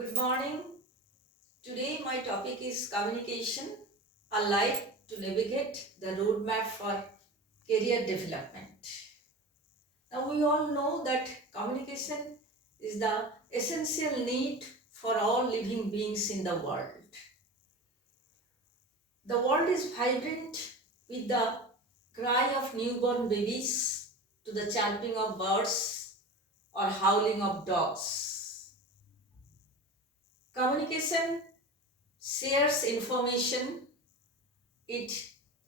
Good morning. Today my topic is communication, a light to navigate the roadmap for career development. Now we all know that communication is the essential need for all living beings in the world. The world is vibrant with the cry of newborn babies to the chirping of birds or howling of dogs. Communication shares information. It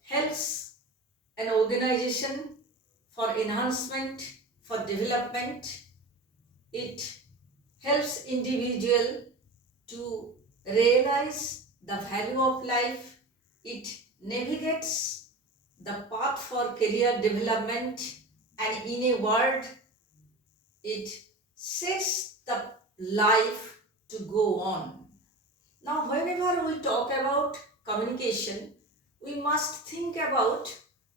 helps an organization for enhancement, for development. It helps individual to realize the value of life. It navigates the path for career development, and in a word, it sets the life to go on. Now, whenever we talk about communication, we must think about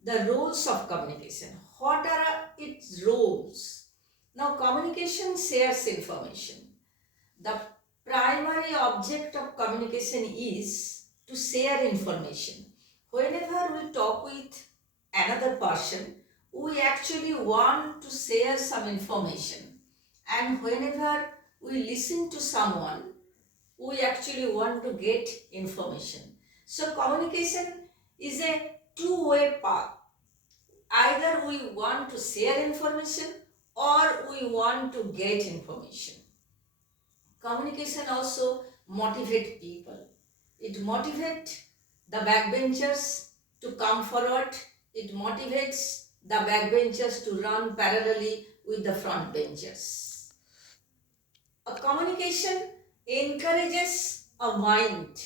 the roles of communication. What are its roles? Now, communication shares information. The primary object of communication is to share information. Whenever we talk with another person, we actually want to share some information. And whenever we listen to someone, we actually want to get information. So communication is a two-way path. Either we want to share information or we want to get information. Communication also motivates people. It motivates the backbenchers to come forward. It motivates the backbenchers to run parallelly with the front benchers. A communication encourages a mind,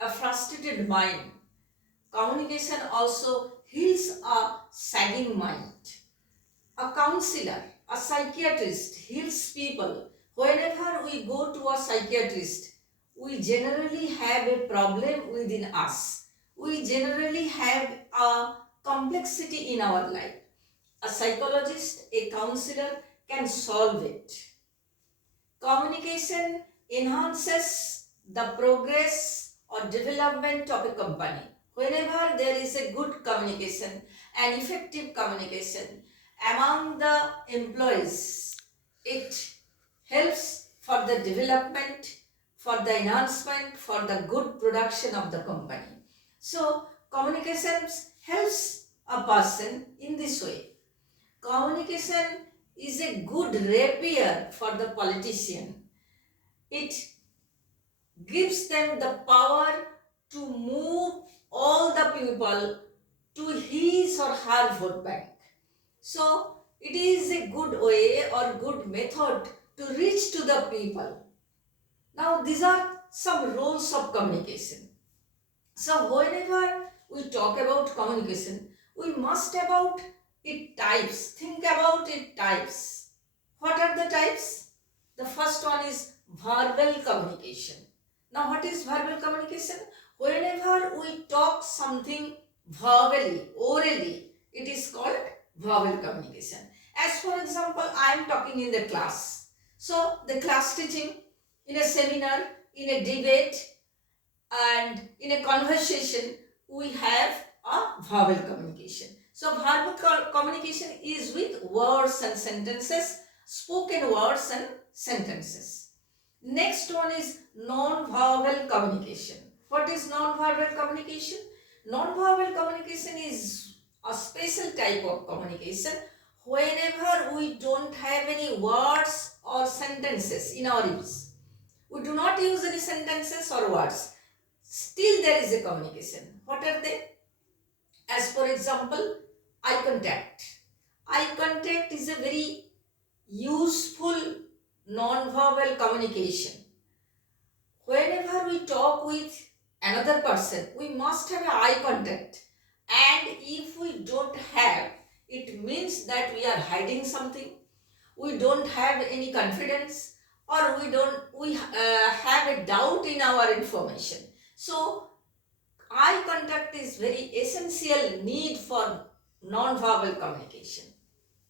a frustrated mind. Communication also heals a sagging mind. A counselor, a psychiatrist heals people. Whenever we go to a psychiatrist, we generally have a problem within us. We generally have a complexity in our life. A psychologist, a counselor can solve it. Communication enhances the progress or development of a company. Whenever there is a good communication and effective communication among the employees, it helps for the development, for the enhancement, for the good production of the company. So, communication helps a person in this way. Communication is a good rapier for the politician. It gives them the power to move all the people to his or her vote bank. So it is a good way or good method to reach to the people. Now these are some roles of communication. So whenever we talk about communication, we must about its types. Think about its types. What are the types? The first one is verbal communication. Now what is verbal communication? Whenever we talk something verbally, orally, it is called verbal communication. As for example, I am talking in the class. So the class teaching, in a seminar, in a debate, and in a conversation, we have a verbal communication. So verbal communication is with words and sentences, spoken words and sentences. Next one is non-verbal communication. What is non-verbal communication? Non-verbal communication is a special type of communication whenever we don't have any words or sentences in our use. We do not use any sentences or words. Still there is a communication. What are they? As for example, eye contact. Eye contact is a very useful non-verbal communication. Whenever we talk with another person, we must have an eye contact. And if we don't have, it means that we are hiding something. We don't have any confidence, or we have a doubt in our information. So eye contact is very essential need for non-verbal communication.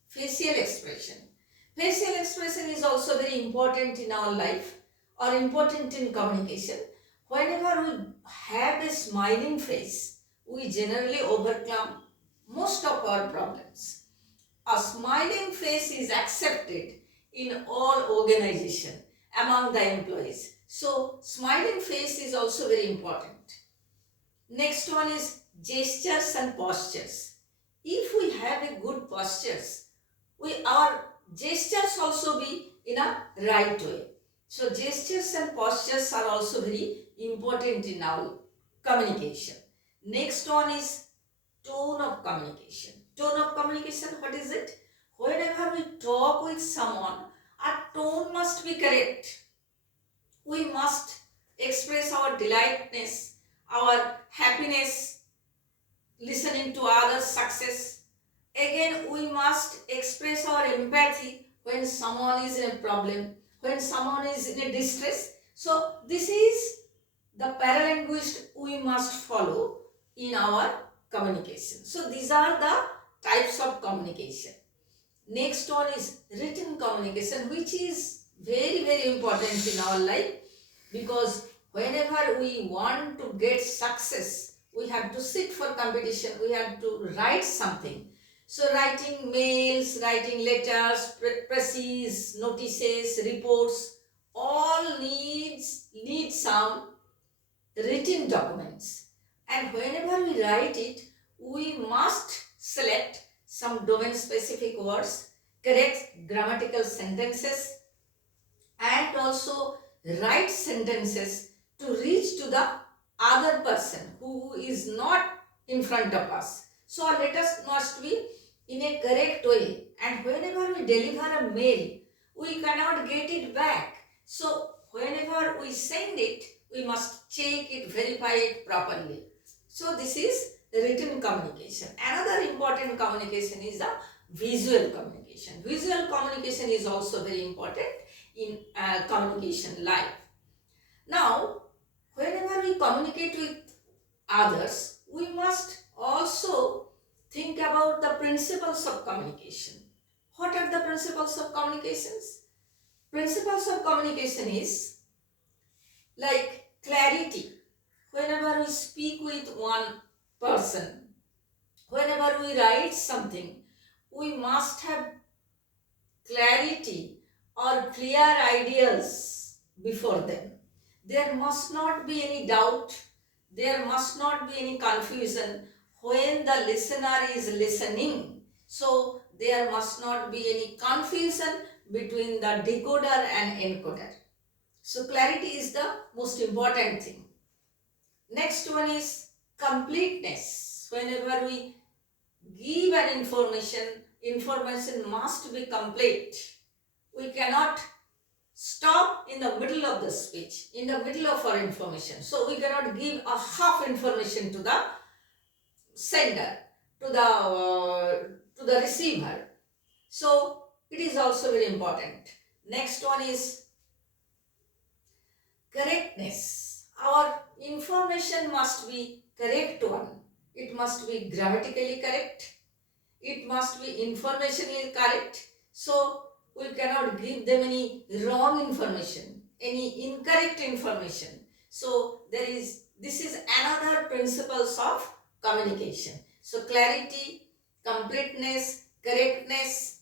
Facial expression. Facial expression is also very important in our life. or important in communication. Whenever we have a smiling face, we generally overcome most of our problems. A smiling face is accepted in all organization among the employees. So smiling face is also very important. Next one is gestures and postures. If we have a good postures, our gestures also be in a right way. So gestures and postures are also very important in our communication. Next one is tone of communication. Tone of communication, what is it? Whenever we talk with someone, our tone must be correct. We must express our delightness, our happiness, listening to others' success. Again, we must express our empathy when someone is in a problem, when someone is in a distress. So, this is the paralanguage we must follow in our communication. So, these are the types of communication. Next one is written communication, which is very, very important in our life, because whenever we want to get success, we have to sit for competition, we have to write something. So writing mails, writing letters, presses, notices, reports, all need some written documents. And whenever we write it, we must select some domain specific words, correct grammatical sentences, and also write sentences to reach to the other person who is not in front of us. So our letters must be in a correct way, and whenever we deliver a mail, we cannot get it back. So whenever we send it, we must check it, verify it properly. So this is written communication. Another important communication is the visual communication. Visual communication is also very important in communication life. Now, whenever we communicate with others, we must also think about the principles of communication. What are the principles of communications? Principles of communication is like clarity. Whenever we speak with one person, whenever we write something, we must have clarity or clear ideas before them. There must not be any doubt, there must not be any confusion when the listener is listening. So there must not be any confusion between the decoder and encoder. So clarity is the most important thing. Next one is completeness. Whenever we give an information must be complete. We cannot stop in the middle of the speech, in the middle of our information. So we cannot give a half information to the sender, to the receiver. So it is also very important. Next one is correctness. Our information must be correct one. It must be grammatically correct. It must be informationally correct. So we cannot give them any wrong information, any incorrect information. So this is another principles of communication. So clarity, completeness, correctness.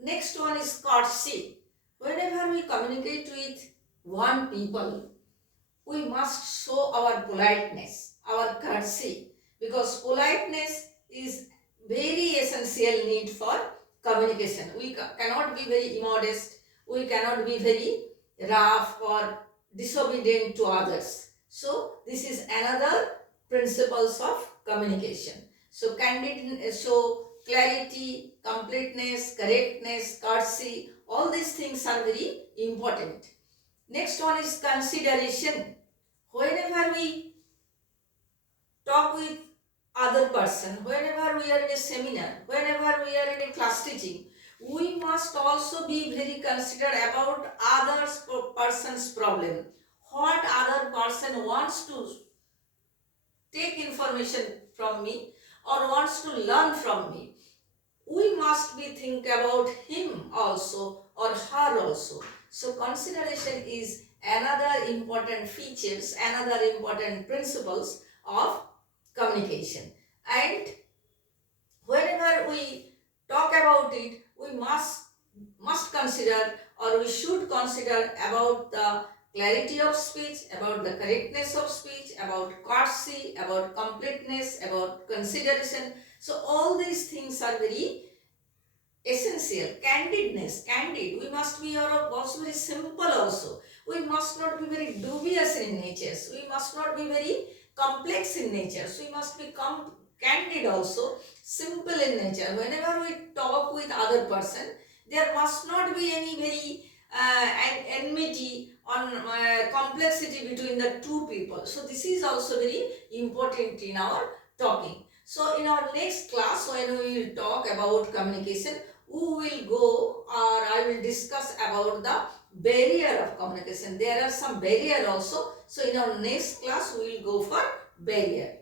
Next one is courtesy. Whenever we communicate with one people, we must show our politeness, our courtesy, because politeness is very essential need for communication. We cannot be very immodest, we cannot be very rough or disobedient to others. So this is another principles of communication. So clarity, completeness, correctness, courtesy, all these things are very important. Next one is consideration. Whenever we talk with other person, whenever we are in a seminar, whenever we are in a class teaching, we must also be very considerate about other person's problem. What other person wants to take information from me or wants to learn from me. We must be think about him also or her also. So consideration is another important features, another important principles of communication. And whenever we talk about it, we must consider, or we should consider about the clarity of speech, about the correctness of speech, about courtesy, about completeness, about consideration. So all these things are very essential. Candidness, candid, we must be also very simple also. We must not be very dubious in nature, we must not be very complex in nature, so we must be candid also, simple in nature. Whenever we talk with other person, there must not be any very enmity on complexity between the two people. So this is also very important in our talking. So in our next class, when we will talk about communication, we will go, or I will discuss about the barrier of communication. There are some barrier also. So in our next class, we will go for barrier.